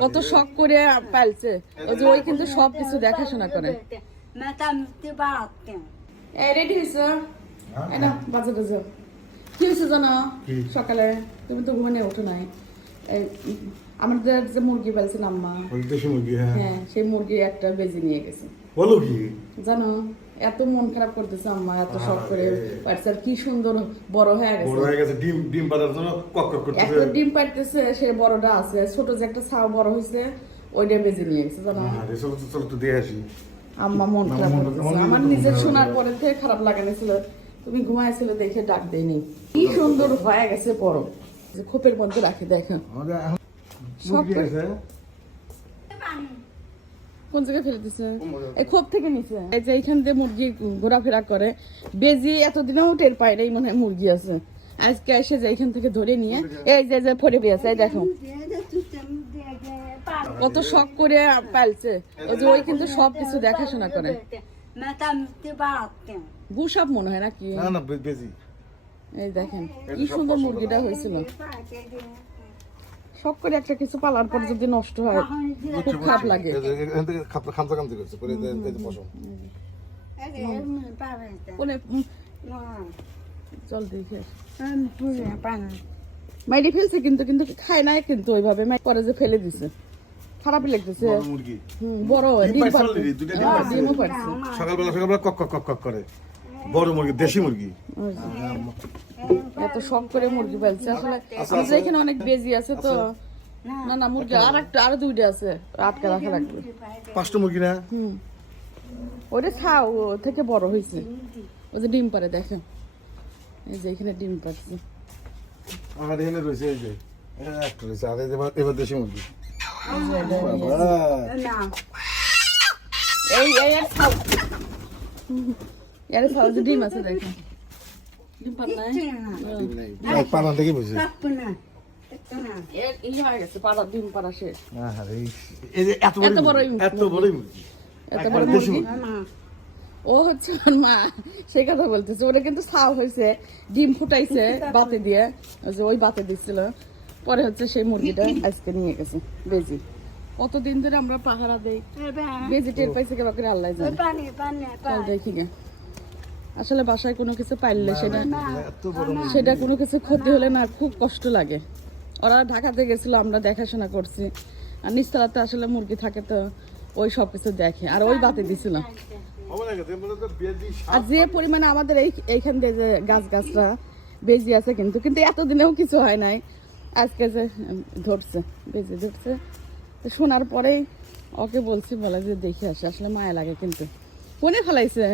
কত শখ করে পালছে। ওই যে ওই কিন্তু সব কিছু দেখাশোনা করে। রেডি হয়েছো? এই বাজে বাজে। কি হয়েছে জানো? সকালে তুমি তো ঘুমানে ওঠো নাই। আমাদের যে মুরগি দেশি মুরগি হ্যাঁ। হ্যাঁ সেই মুরগি একটা বেজে নিয়ে গেছে। বলো কি? জানো? এত মন খারাপ করতেছে আম্মা এত শখ করে। আর কি সুন্দর বড় হয়ে গেছে। বড় হয়ে গেছে ডিম ডিম পাতার জন্য কক কক করতেছে। এত ডিম পাইতেছে সে বড়টা আছে। ছোট যে একটা ছাও বড় হয়েছে ওইটা বেজে নিয়ে গেছে জানো? আরে চলো তো চলো তো দিয়ে আসি। আম্মা মন খারাপ করতেছে। আমার মন নিজের শোনার পরে থেকে খারাপ লাগানিছিল তুমি ঘুমাইছিল দেখে ডাক দেয়নি। কি সুন্দর হয়ে গেছে বড়। খোপের মধ্যে রাখে দেখেন সব কোন জায়গায় ফেলে দিছে? এই খোপ থেকে নিছে। এই যে এইখান দিয়ে মুরগি ঘোরাফেরা করে বেজি এতদিনেও টের পায় এই মনে হয় মুরগি আছে। আজকে এসে যে এইখান থেকে ধরে নিয়ে এই যে যে ফরে পেয়েছে এই দেখো। কত শখ করে পালছে। ওই যে ওই কিন্তু সব কিছু দেখাশোনা করে। গুসাপ মনে হয় নাকি? না না বেজি। এই দেখেন কি সুন্দর মুরগিটা হয়েছিল। শখ করে একটা কিছু পালার পর যদি নষ্ট হয় খুব খারাপ লাগে। এই যে এখান থেকে খাপ- খামচা খামচি করছে করে এই যে- পশম কোনে চল দেখে আসি। মাইরি ফেলছে কিন্তু কিন্তু খায় নাই কিন্তু ওইভাবে। মাই পরে যে ফেলে দিছে। খারাপই লাগতেছে। বড় মুরগি। ডিম পারছে হ্যাঁ, সকালবেলা সকালবেলা কক কক কক করে। বড় মুরগি দেশি মুরগি। ওই। এত শখ করে মুরগি পালছে। আসলে আমাদের এখানে অনেক বেজি আছে তো। না না মুরগি আর একটা আর দুইটা আছে। আটকে রাখা লাগবে পাঁচটা মুরগি না? হুম। ওটা খাও ও থেকে বড় হয়েছে। ও যে ডিম পারে দেখো এই যে এখানে ডিম পারছে আমার এখানে রয়েছে এই যে একটা রয়েছে আর এবার- দেশি মুরগি। বাবা। এই এই খাও। এর ডিম আছে দেখো ডিম পার নাই? ও হচ্ছে মা সেই কথা বলতেছে। ওরা কিন্তু হয়েছে ডিম ফুটাইছে বাতে দিয়ে। ওই বাতে দিচ্ছিল পরে হচ্ছে সেই মুরগিটা আজকে নিয়ে গেছে বেজি। কতদিন ধরে আমরা পাহারা দেই। বেজি টের পাইছে কেবা করে আল্লাহ জানে। দেখি গে। আসলে বাসায় কোনো কিছু পাইলে সেটা সেটা কোনো কিছু ক্ষতি হলে না খুব কষ্ট লাগে। ওরা ঢাকাতে গেছিল আমরা দেখাশোনা করছি। আর নিচতলাতে আসলে মুরগি থাকে তো ওই সব কিছু দেখে। আর ওই বাতে দিছিল। আর যে পরিমাণে আমাদের এই এইখান দিয়ে যে গাছ গাছরা বেজি আছে কিন্তু কিন্তু এতদিনেও কিছু হয় নাই। আজকে যে ধরছে বেজি ধরছে। তো শোনার পরেই ওকে বলছি বলে যে দেখে আসে। আসলে মায়া লাগে কিন্তু। কোনে ফেলাইছে।